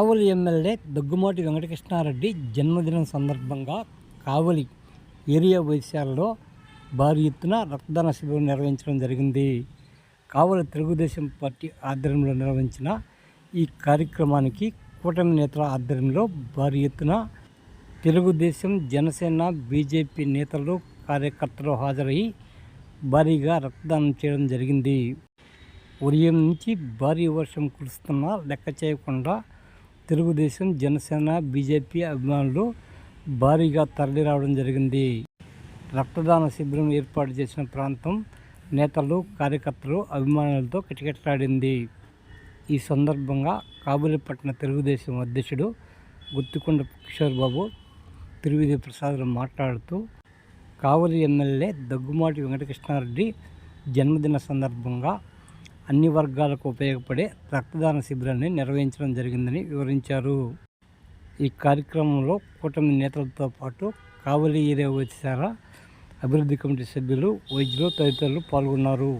కావలి MLA Daggumati Venkatakrishna Reddy జన్మదినం సందర్భంగా కావలి area వైద్యశాలలో భారీ ఎత్తున రక్తదాన శిబిరం నిర్వహించడం జరిగింది. కావలి తెలుగుదేశం పార్టీ ఆధ్వర్యంలో నిర్వహించిన ఈ కార్యక్రమానికి కూటమి నేతల ఆధ్వర్యంలో భారీ ఎత్తున తెలుగుదేశం జనసేన బీజేపీ నేతలు కార్యకర్తలు హాజరై భారీగా రక్తదానం చేయడం జరిగింది. ఉదయం నుంచి భారీ వర్షం కురుస్తున్నా లెక్క చేయకుండా తెలుగుదేశం జనసేన బీజేపీ అభిమానులు భారీగా తరలి రావడం జరిగింది. రక్తదాన శిబిరం ఏర్పాటు చేసిన ప్రాంతం నేతలు కార్యకర్తలు అభిమానులతో కిటకిటలాడింది. ఈ సందర్భంగా కాబూలీపట్నం తెలుగుదేశం అధ్యక్షుడు గుత్తికొండ కిషోర్ బాబు త్రివేది ప్రసాదులు మాట్లాడుతూ కావలి ఎమ్మెల్యే దగ్గుమాటి వెంకటకృష్ణారెడ్డి జన్మదిన సందర్భంగా అన్ని వర్గాలకు ఉపయోగపడే రక్తదాన శిబిరాన్ని నిర్వహించడం జరిగిందని వివరించారు. ఈ కార్యక్రమంలో కూటమి నేతలతో పాటు కావలి ఏరియా వచ్చేసారా అభివృద్ధి కమిటీ సభ్యులు వైద్యులు తదితరులు పాల్గొన్నారు.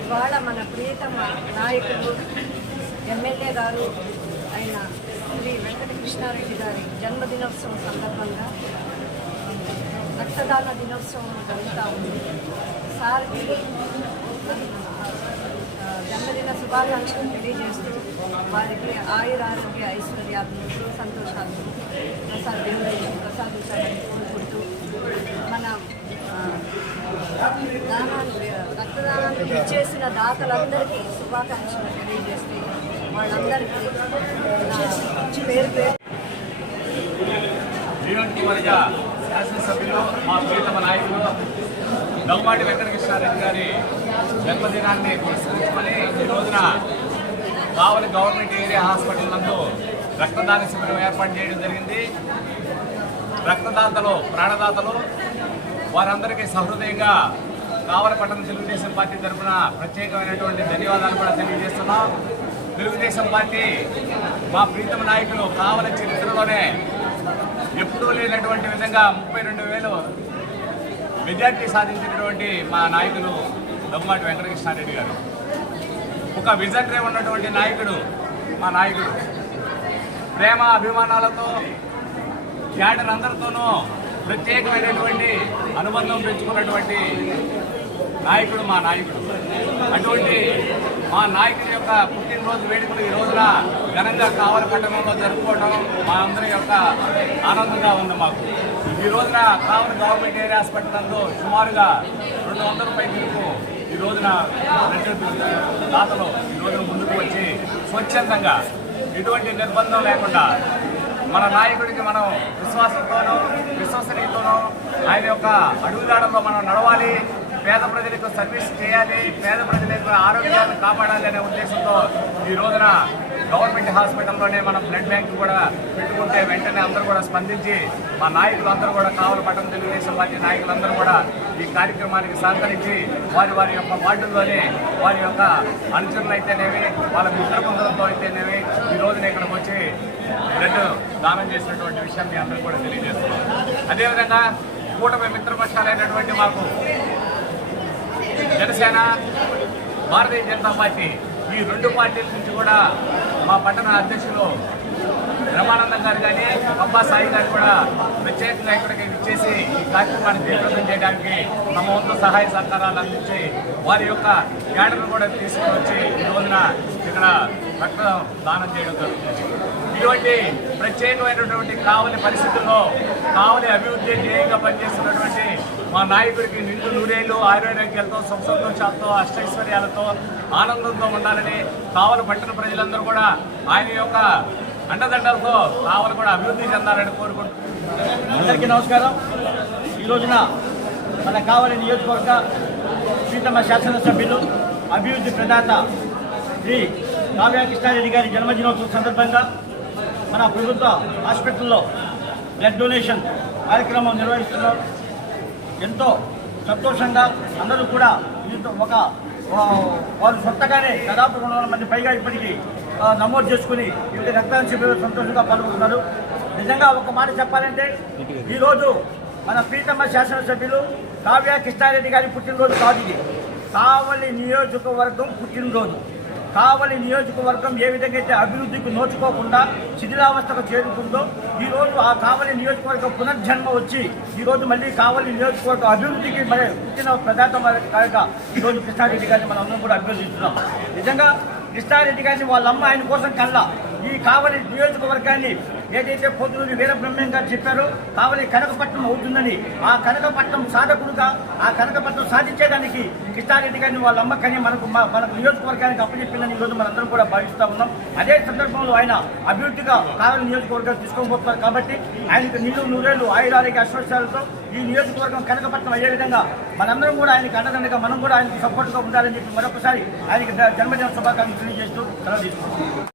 ఇవాళ మన ప్రియతమ నాయకుడు ఎమ్మెల్యే గారు వెంకటకృష్ణారెడ్డి గారి జన్మదినోత్సవం సందర్భంగా రక్తదాన దినోత్సవం జరుగుతూ ఉంది. సార్కి జన్మదిన శుభాకాంక్షలు తెలియజేస్తూ వారికి ఆయుర ఆరోగ్య ఐశ్వర్యాలు సంతోషాలు ప్రసాద్ ప్రసాదించాలని కోరుకుంటూ మన దానాన్ని రక్తదానాన్ని ఇచ్చేసిన దాతలందరికీ శుభాకాంక్షలు తెలియజేస్తూ వాళ్ళందరికీ పేరు పేరు నియోజకవర్గ శాసనసభ్యులు మా ప్రియతమ నాయకులు దమ్మాటి వెంకటకృష్ణారెడ్డి గారి జన్మదినాన్ని పురస్కరించుకొని ఈ రోజున కావలి గవర్నమెంట్ ఏరియా హాస్పిటల్ నందు రక్తదాన శిబిరం ఏర్పాటు చేయడం జరిగింది. రక్తదాతలు ప్రాణదాతలు వారందరికీ సహృదయంగా కావలి తెలుగుదేశం పార్టీ తరఫున ప్రత్యేకమైనటువంటి ధన్యవాదాలు కూడా తెలియజేస్తున్నాం. తెలుగుదేశం పార్టీ మా ప్రీతమ నాయకులు కావలి చరిత్రలోనే ఎప్పుడూ లేనటువంటి విధంగా ముప్పై రెండు వేలు మెజార్టీ సాధించినటువంటి మా నాయకులు దమ్మాటి వెంకటకృష్ణారెడ్డి గారు. ఒక విజనరీ ఉన్నటువంటి నాయకుడు మా నాయకుడు. ప్రేమ అభిమానాలతో క్యాడర్ అందరితోనూ ప్రత్యేకమైనటువంటి అనుబంధం పెంచుకున్నటువంటి నాయకుడు మా నాయకుడు. అటువంటి మా నాయకుడి యొక్క పుట్టినరోజు వేడుకలు ఈ రోజున ఘనంగా కావలి పట్టణంలో జరుపుకోవడం మా అందరి యొక్క ఆనందంగా ఉంది మాకు. ఈ రోజున కావలి గవర్నమెంట్ ఏరియా హాస్పిటల్ నందు సుమారుగా రెండు వందల పైకి ఈ రోజున దాతలు ఈ రోజు ముందుకు వచ్చి స్వచ్ఛందంగా ఎటువంటి నిర్బంధం లేకుండా మన నాయకుడికి మనం విశ్వాసంతోనూ విశ్వసనీయతోనూ ఆయన యొక్క అడుగుదాడంలో మనం నడవాలి. పేద ప్రజలకు సర్వీస్ చేయాలి. పేద ప్రజలు మన ఆరోగ్యాన్ని కాపాడాలి అనే ఉద్దేశంతో ఈ రోజున గవర్నమెంట్ హాస్పిటల్లోనే మనం బ్లడ్ బ్యాంక్ కూడా పెట్టుకుంటే వెంటనే అందరూ కూడా స్పందించి మా నాయకులందరూ కూడా కావల పట్టణ తెలుగుదేశం పార్టీ నాయకులందరూ కూడా ఈ కార్యక్రమానికి సహకరించి వారి వారి యొక్క వార్డుల్లోనే వారి యొక్క అనుచరులు అయితేనేవి వాళ్ళ మిత్ర బృందంతో అయితేనేవి ఈ రోజున ఇక్కడికి వచ్చి బ్లడ్ దానం చేసినటువంటి విషయం మీ అందరూ కూడా తెలియజేస్తున్నాం అదేవిధంగా కూటమి మిత్రపక్షాలైనటువంటి మాకు జనసేన భారతీయ జనతా పార్టీ ఈ రెండు పార్టీల నుంచి కూడా మా పట్టణ అధ్యక్షులు బ్రహ్మానందం గారు కానీ అబ్బాసాయి గారు కూడా ప్రత్యేకంగా ఇక్కడికి ఇచ్చేసి ఈ కార్యక్రమాన్ని తీవ్రతం చేయడానికి తమ వంతు సహాయ సహకారాలు అందించి వారి యొక్క క్యాడర్ను కూడా తీసుకుని వచ్చి ఈ రోజున ఇక్కడ రక్త దానం చేయడం జరుగుతుంది. ఇటువంటి ప్రత్యేకమైనటువంటి కావలి పరిస్థితుల్లో కావలి అభివృద్ధి ధ్యేయంగా పనిచేస్తున్నటువంటి మా నాయకుడికి నిండు నూరేళ్ళు ఆరోగ్యాలతో సంసంతోషాలతో అష్టైశ్వర్యాలతో ఆనందంతో ఉండాలని కావలి పట్టిన ప్రజలందరూ కూడా ఆయన యొక్క అండదండలతో కావలు కూడా అభివృద్ధి చెందాలని కోరుకుంటున్నాను అందరికీ నమస్కారం. ఈ రోజున మన కావలి నియోజకవర్గ సీతమ్మ శాసనసభ్యులు అభివృద్ధి ప్రదాత శ్రీ కావ్య కృష్ణారెడ్డి గారి జన్మదినోత్సవం సందర్భంగా మన ప్రభుత్వ హాస్పిటల్లో బ్లడ్ డొనేషన్ కార్యక్రమం నిర్వహిస్తున్నాం. ఎంతో సంతోషంగా అందరూ కూడా దీంతో ఒక వారు సొంతగానే దాదాపు రెండు వందల మంది పైగా ఇప్పటికీ నమోదు చేసుకుని ఇక్కడ రక్తదాన శిబిరం సంతోషంగా పాల్గొంటున్నారు. నిజంగా ఒక మాట చెప్పాలంటే ఈరోజు మన ప్రీతమ్మ శాసనసభ్యులు కావ్య కృష్ణారెడ్డి గారి పుట్టినరోజు కాదు ఇది. కావలి నియోజకవర్గం పుట్టినరోజు. కావలి నియోజకవర్గం ఏ విధంగా అయితే అభివృద్ధికి నోచుకోకుండా శిథిలావస్థకు చేరుకుందో ఈ రోజు ఆ కావలి నియోజకవర్గం పునర్జన్మ వచ్చి ఈ రోజు మళ్ళీ కావలి నియోజకవర్గం అభివృద్ధికి మరి పుట్టిన ప్రదాత కాక ఈ రోజు కృష్ణారెడ్డి గారిని మనం అందరం కూడా అభ్యర్థిస్తున్నాం నిజంగా కృష్ణారెడ్డి గారిని వాళ్ళ అమ్మ ఆయన కోసం కల్లా ఈ కావలి నియోజకవర్గాన్ని ఏదైతే పొద్దునూరి వీరబ్రహ్మం గారు చెప్పారో కావలి కనకపట్నం అవుతుందని ఆ కనకపట్నం సాధకుడుగా ఆ కనకపట్నం సాధించేదానికి కృష్ణారెడ్డి గారిని వాళ్ళ అమ్మకని మనకు మన మనకు నియోజకవర్గానికి అప్పచెప్పిందని ఈరోజు మనందరం కూడా భావిస్తూ ఉన్నాం. అదే సందర్భంలో ఆయన అభివృద్ధిగా కావలి నియోజకవర్గాన్ని తీసుకోబోతున్నారు కాబట్టి ఆయనకు నిండు నూరేళ్ళు ఆయురారోగ్య అశ్వశాలతో ఈ నియోజకవర్గం కనకపట్నం అయ్యే విధంగా మనందరం కూడా ఆయనకి అండదండగా మనం కూడా ఆయనకు సపోర్ట్గా ఉండాలని చెప్పి మరొకసారి ఆయనకి జన్మదిన శుభాకాంక్షలు తెలియజేస్తూ సెలవు